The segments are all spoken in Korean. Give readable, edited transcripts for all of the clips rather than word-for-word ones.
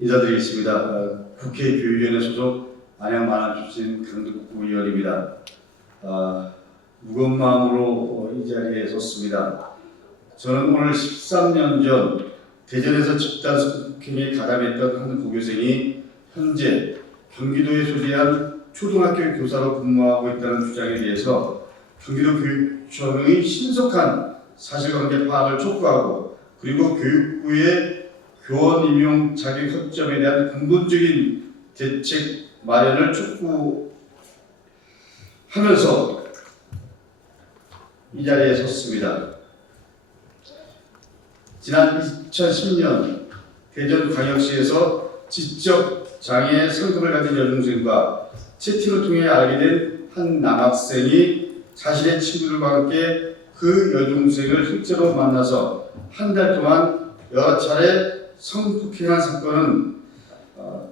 인사드리겠습니다. 국회 교육위원회 소속 안양 만화 출신 강동구 의원입니다. 무거운 마음으로 이 자리에 섰습니다. 저는 오늘 13년 전 대전에서 집단 성폭행에 가담했던 한 고교생이 현재 경기도에 소재한 초등학교 교사로 근무하고 있다는 주장에 대해서 경기도 교육청의 신속한 사실관계 파악을 촉구하고, 그리고 교육부의 교원 임용 자격 허점에 대한 근본적인 대책 마련을 촉구하면서 이 자리에 섰습니다. 지난 2010년 대전광역시에서 지적장애 상급을 가진 여중생과 채팅을 통해 알게 된 한 남학생이 자신의 친구들과 함께 그 여중생을 실제로 만나서 한 달 동안 여러 차례 성폭행한 사건은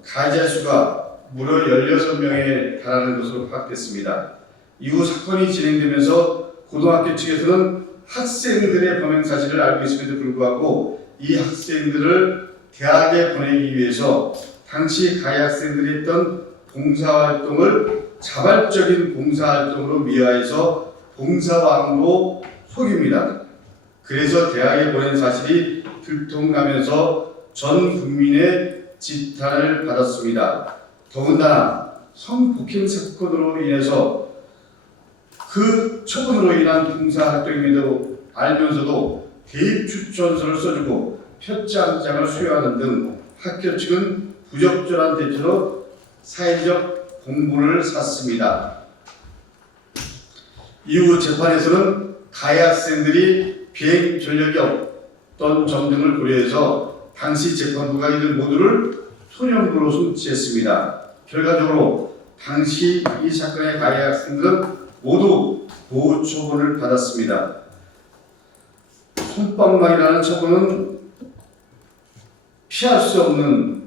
가해자 수가 무려 16명에 달하는 것으로 파악됐습니다. 이후 사건이 진행되면서 고등학교 측에서는 학생들의 범행 사실을 알고 있음에도 불구하고 이 학생들을 대학에 보내기 위해서 당시 가해 학생들이 했던 봉사활동을 자발적인 봉사활동으로 미화해서 봉사왕으로 속입니다. 그래서 대학에 보낸 사실이 들통나면서 전 국민의 지탄을 받았습니다. 더군다나 성폭행 사건으로 인해서 그 처분으로 인한 봉사활동임에도 알면서도 대입 추천서를 써주고 표자 한 장을 수여하는 등 학교 측은 부적절한 대처로 사회적 공분을 샀습니다. 이후 재판에서는 가해 학생들이 비행 전력이 없던 점 등을 고려해서 당시 재판부가 이들 모두를 소년부로 송치했습니다. 결과적으로 당시 이 사건의 가해 학생들은 모두 보호 처분을 받았습니다. 솜방망이라는 처분은 피할 수 없는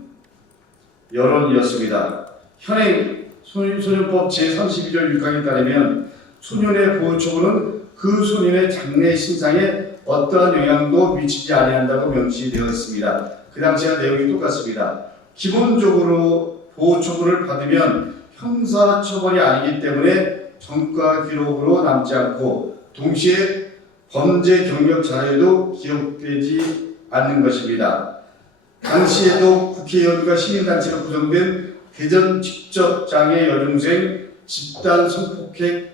여론이었습니다. 현행 소년법 제32조 6항에 따르면 소년의 보호 처분은 그 소년의 장래 신상에 어떠한 영향도 미치지 아니한다고 명시되어 있습니다. 그 당시와 내용이 똑같습니다. 기본적으로 보호 처분을 받으면 형사 처벌이 아니기 때문에 전과 기록으로 남지 않고 동시에 범죄 경력 자료에도 기록되지 않는 것입니다. 당시에도 국회의원과 시민단체로 구성된 대전 직접장애 여중생 집단 성폭행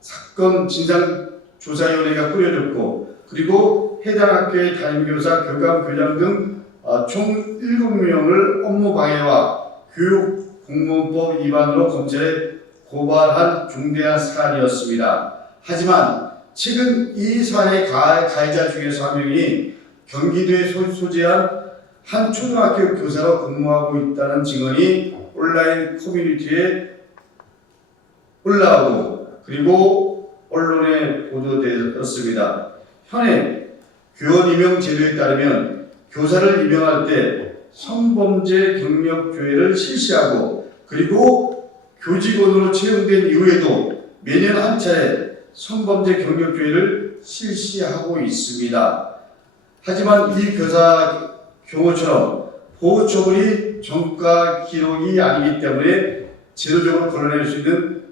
사건 진상조사위원회가 꾸려졌고, 그리고 해당 학교의 담임교사, 교감, 교장 등 총 7명을 업무방해와 교육공무원법 위반으로 검찰에 고발한 중대한 사안이었습니다. 하지만 최근 이 사안의 가해자 중에서 한 명이 경기도에 소재한 한 초등학교 교사로 근무하고 있다는 증언이 온라인 커뮤니티에 올라오고, 그리고 언론에 보도되었습니다. 현행 교원 임용 제도에 따르면 교사를 임명할 때 성범죄 경력 조회를 실시하고, 그리고 교직원으로 채용된 이후에도 매년 한 차례 성범죄 경력 조회를 실시하고 있습니다. 하지만 이 교사 경우처럼 보호 처분이 전과 기록이 아니기 때문에 제도적으로 걸러낼 수 있는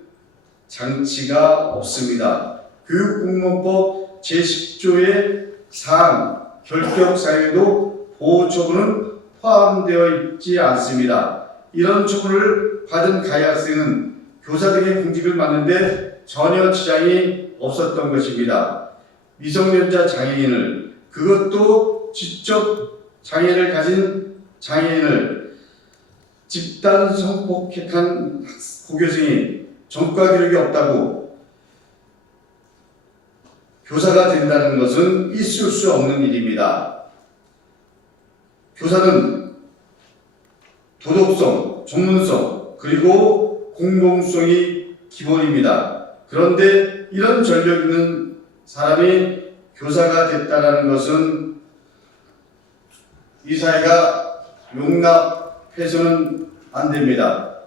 장치가 없습니다. 교육공무원법 제10조의 사항 결격 사유에도 보호 처분은 포함되어 있지 않습니다. 이런 처분을 받은 가해 학생은 교사 등의 공직을 맡는데 전혀 지장이 없었던 것입니다. 미성년자 장애인을, 그것도 지적 장애를 가진 장애인을 집단 성폭행한 고교생이 전과 기록이 없다고 교사가 된다는 것은 있을 수 없는 일입니다. 교사는 도덕성, 전문성, 그리고 공공성이 기본입니다. 그런데 이런 전력 있는 사람이 교사가 됐다는 것은 이 사회가 용납해서는 안 됩니다.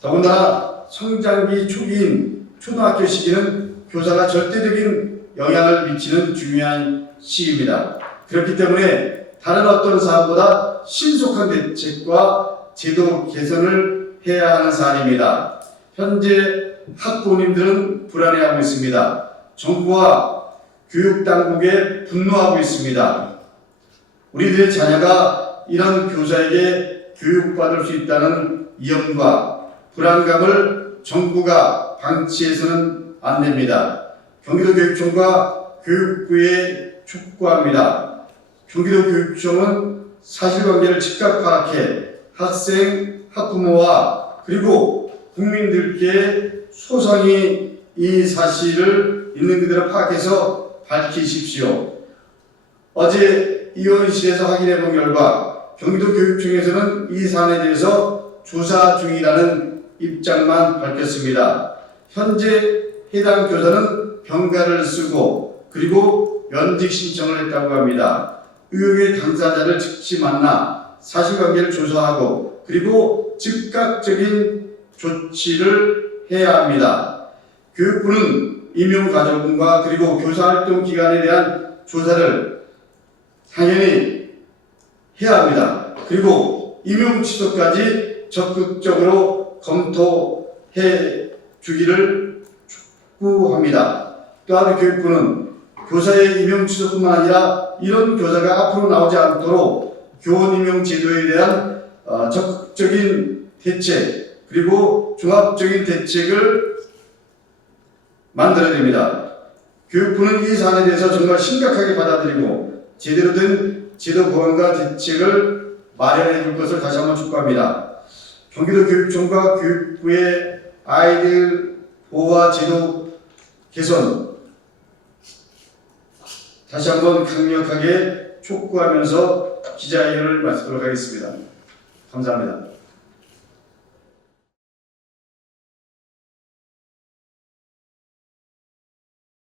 더군다나 성장기 초기인 초등학교 시기는 교사가 절대적인 영향을 미치는 중요한 시기입니다. 그렇기 때문에 다른 어떤 사안보다 신속한 대책과 제도 개선을 해야 하는 사안입니다. 현재 학부모님들은 불안해하고 있습니다. 정부와 교육당국에 분노하고 있습니다. 우리들의 자녀가 이런 교사에게 교육받을 수 있다는 위험과 불안감을 정부가 방치해서는 안 됩니다. 경기도교육청과 교육부에 촉구합니다. 경기도교육청은 사실관계를 즉각 파악해 학생, 학부모와 그리고 국민들께 소상히 이 사실을 있는 그대로 파악해서 밝히십시오. 어제 의원실에서 확인해 본 결과 경기도교육청에서는 이 사안에 대해서 조사 중이라는 입장만 밝혔습니다. 현재 해당 교사는 병가를 쓰고 그리고 면직 신청을 했다고 합니다. 의혹의 당사자를 즉시 만나 사실관계를 조사하고 그리고 즉각적인 조치를 해야 합니다. 교육부는 임용가족과 그리고 교사활동 기간에 대한 조사를 당연히 해야 합니다. 그리고 임용 취소까지 적극적으로 검토해 주기를 촉구합니다. 또한 교육부는 교사의 임용 취소뿐만 아니라 이런 교사가 앞으로 나오지 않도록 교원 임용 제도에 대한 적극적인 대책 그리고 종합적인 대책을 만들어야 됩니다. 교육부는 이 사안에 대해서 정말 심각하게 받아들이고 제대로 된 제도 보완과 대책을 마련해 줄 것을 다시 한번 촉구합니다. 경기도교육청과 교육부의 아이들 보호와 제도 개선 다시 한번 강력하게 촉구하면서 기자회견을 마치도록 하겠습니다. 감사합니다.